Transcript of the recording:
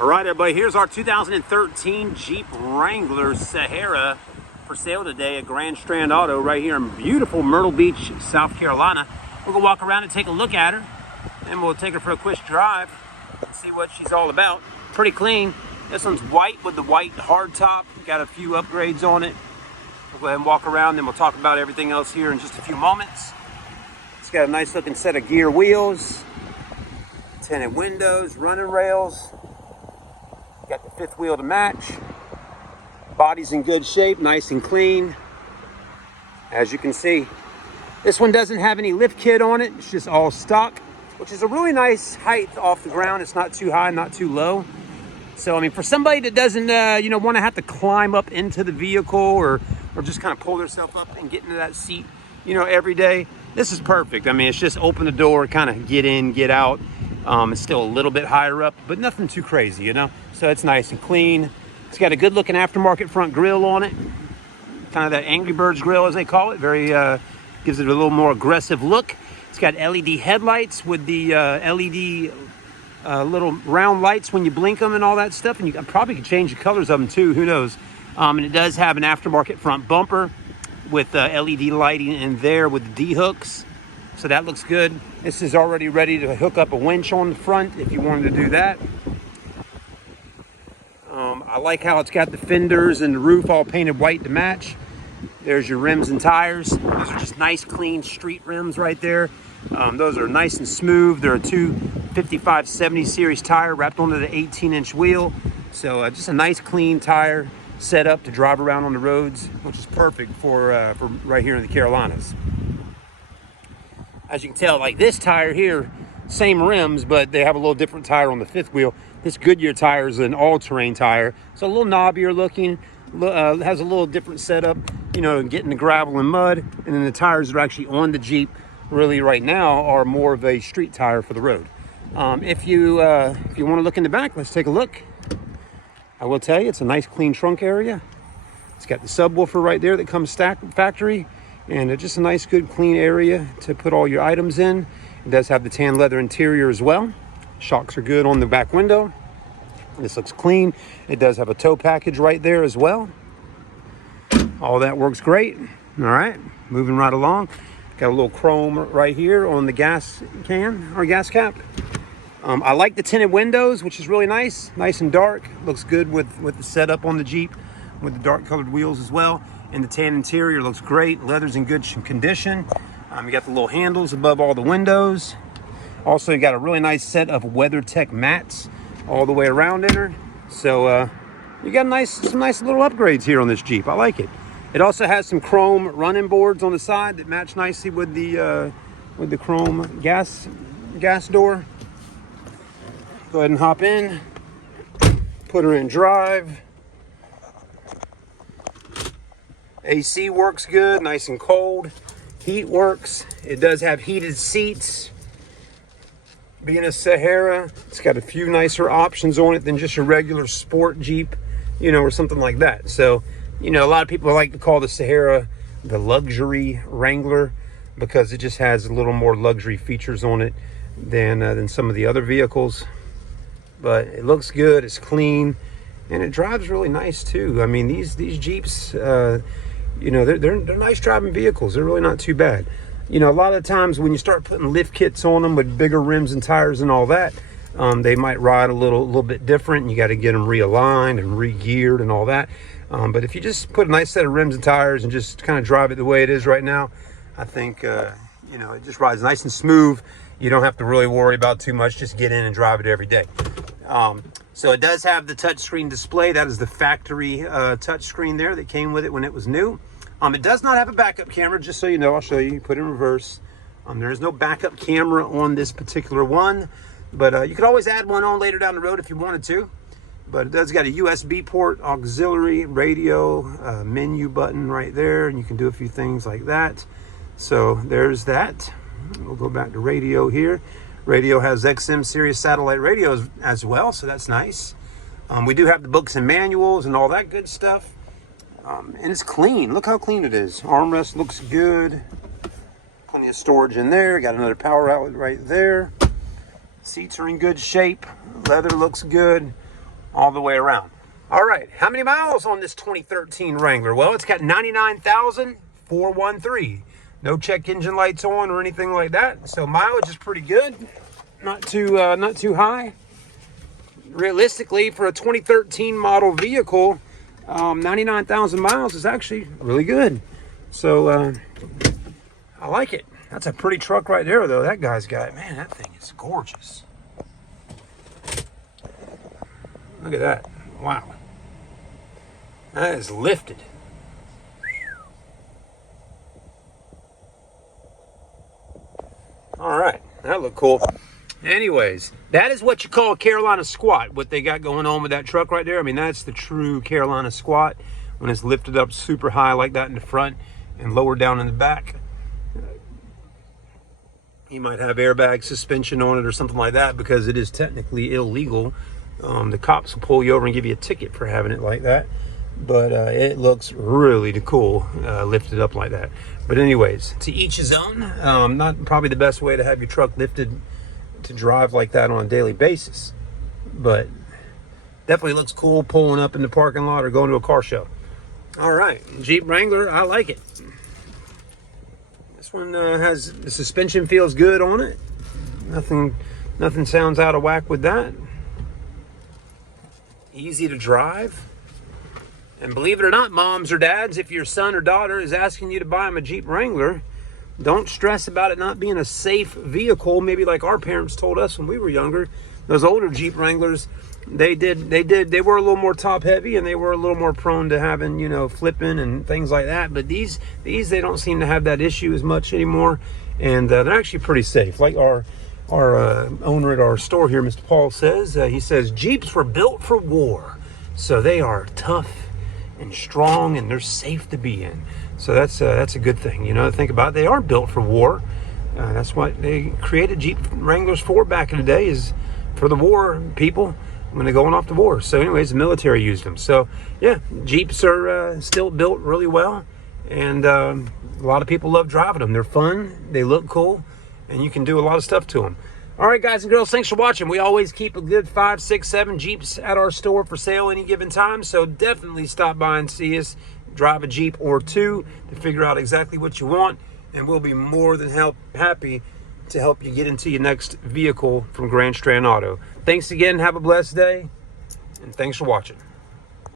All right, everybody, here's our 2013 Jeep Wrangler Sahara for sale today at Grand Strand Auto right here in beautiful Myrtle Beach, South Carolina. We're gonna walk around and take a look at her, and we'll take her for a quick drive and see what she's all about. Pretty clean. This one's white with the white hard top. Got a few upgrades on it. We'll go ahead and walk around, then we'll talk about everything else here in just a few moments. It's got a nice looking set of gear wheels, tinted windows, running rails. Got the fifth wheel to match. Body's in good shape, nice and clean. As you can see, this one doesn't have any lift kit on it. It's just all stock, which is a really nice height off the ground. It's not too high, not too low. So, I mean, for somebody that doesn't, want to have to climb up into the vehicle or just kind of pull themselves up and get into that seat, every day, this is perfect. I mean, it's just open the door, kind of get in, get out. It's still a little bit higher up, but nothing too crazy, So it's nice and clean. It's got a good looking aftermarket front grille on it. Kind of that Angry Birds grill, as they call it. Very, gives it a little more aggressive look. It's got LED headlights with the LED little round lights when you blink them and all that stuff. And you probably could change the colors of them too, who knows. And it does have an aftermarket front bumper with LED lighting in there with the D-hooks. So that looks good. This is already ready to hook up a winch on the front if you wanted to do that. I like how it's got the fenders and the roof all painted white to match. There's your rims and tires. Those are just nice, clean street rims right there. Those are nice and smooth. They're a 255/70 series tire wrapped onto the 18-inch wheel. So just a nice, clean tire set up to drive around on the roads, which is perfect for right here in the Carolinas. As you can tell, like this tire here, same rims, but they have a little different tire on the fifth wheel. This Goodyear tire is an all-terrain tire. It's a little knobbier looking, has a little different setup, getting the gravel and mud. And then the tires that are actually on the Jeep really right now are more of a street tire for the road. If you want to look in the back, let's take a look. I will tell you, it's a nice clean trunk area. It's got the subwoofer right there that comes stacked factory. And just a nice, good, clean area to put all your items in. It does have the tan leather interior as well. Shocks are good on the back window. This looks clean. It does have a tow package right there as well. All that works great. All right, moving right along. Got a little chrome right here on the gas can or gas cap. I like the tinted windows, which is really nice. Nice and dark. Looks good with the setup on the Jeep with the dark colored wheels as well. And the tan interior looks great. Leather's in good condition. You got the little handles above all the windows. Also, you got a really nice set of WeatherTech mats all the way around in her. So you got some nice little upgrades here on this Jeep. I like it. It also has some chrome running boards on the side that match nicely with the chrome gas door. Go ahead and hop in. Put her in drive. AC works good, nice and cold. Heat works. It does have heated seats. Being a Sahara, it's got a few nicer options on it than just a regular sport Jeep, or something like that. So, a lot of people like to call the Sahara the luxury Wrangler because it just has a little more luxury features on it than some of the other vehicles. But it looks good, it's clean, and it drives really nice too. I mean, these Jeeps, they're nice driving vehicles. They're really not too bad. A lot of times when you start putting lift kits on them with bigger rims and tires and all that, they might ride a little bit different. And you got to get them realigned and re-geared and all that. But if you just put a nice set of rims and tires and just kind of drive it the way it is right now, I think, it just rides nice and smooth. You don't have to really worry about too much. Just get in and drive it every day. So it does have the touchscreen display. That is the factory touchscreen there that came with it when it was new. It does not have a backup camera, just so you know. I'll show you. Put it in reverse. There is no backup camera on this particular one, but you could always add one on later down the road if you wanted to. But it does got a USB port, auxiliary, radio, menu button right there, and you can do a few things like that. So there's that. We'll go back to radio here. Radio has XM Sirius satellite radios as well, so that's nice. We do have the books and manuals and all that good stuff. And it's clean. Look how clean it is. Armrest looks good. Plenty of storage in there. Got another power outlet right there. Seats are in good shape. Leather looks good. all the way around. All right, how many miles on this 2013 Wrangler? Well, it's got 99,413. No check engine lights on or anything like that. So mileage is pretty good. Not too high. Realistically, for a 2013 model vehicle, 99,000 miles is actually really good. So I like it. That's a pretty truck right there, though. That guy's got, man, that thing is gorgeous. Look at that. Wow. That is lifted. All right, that looked cool. Anyways, that is what you call a Carolina squat, what they got going on with that truck right there. I mean, that's the true Carolina squat when it's lifted up super high like that in the front and lowered down in the back. You might have airbag suspension on it or something like that because it is technically illegal. The cops will pull you over and give you a ticket for having it like that. But it looks really cool lifted up like that. But anyways, to each his own. Not probably the best way to have your truck lifted to drive like that on a daily basis, but definitely looks cool pulling up in the parking lot or going to a car show. All right, Jeep Wrangler, I like it. This one has the suspension, feels good on it. Nothing sounds out of whack with that. Easy to drive. And believe it or not, moms or dads, if your son or daughter is asking you to buy them a Jeep Wrangler, don't stress about it not being a safe vehicle, maybe like our parents told us when we were younger. Those older Jeep Wranglers, they were a little more top heavy and they were a little more prone to having, you know, flipping and things like that. But these they don't seem to have that issue as much anymore. And they're actually pretty safe. Like our owner at our store here, Mr. Paul, says, he says, Jeeps were built for war. So they are tough and strong and they're safe to be in. So that's a good thing, you know, to think about. They are built for war. That's what they created Jeep Wranglers for back in the day, is for the war people when they're going off to war. So anyways, the military used them. So yeah, Jeeps are still built really well. And a lot of people love driving them. They're fun, they look cool, and you can do a lot of stuff to them. All right, guys and girls, thanks for watching. We always keep a good 5, 6, 7 Jeeps at our store for sale any given time. So definitely stop by and see us. Drive a Jeep or two to figure out exactly what you want, and we'll be more than happy to help you get into your next vehicle from Strand Auto. Thanks again. Have a blessed day, and thanks for watching.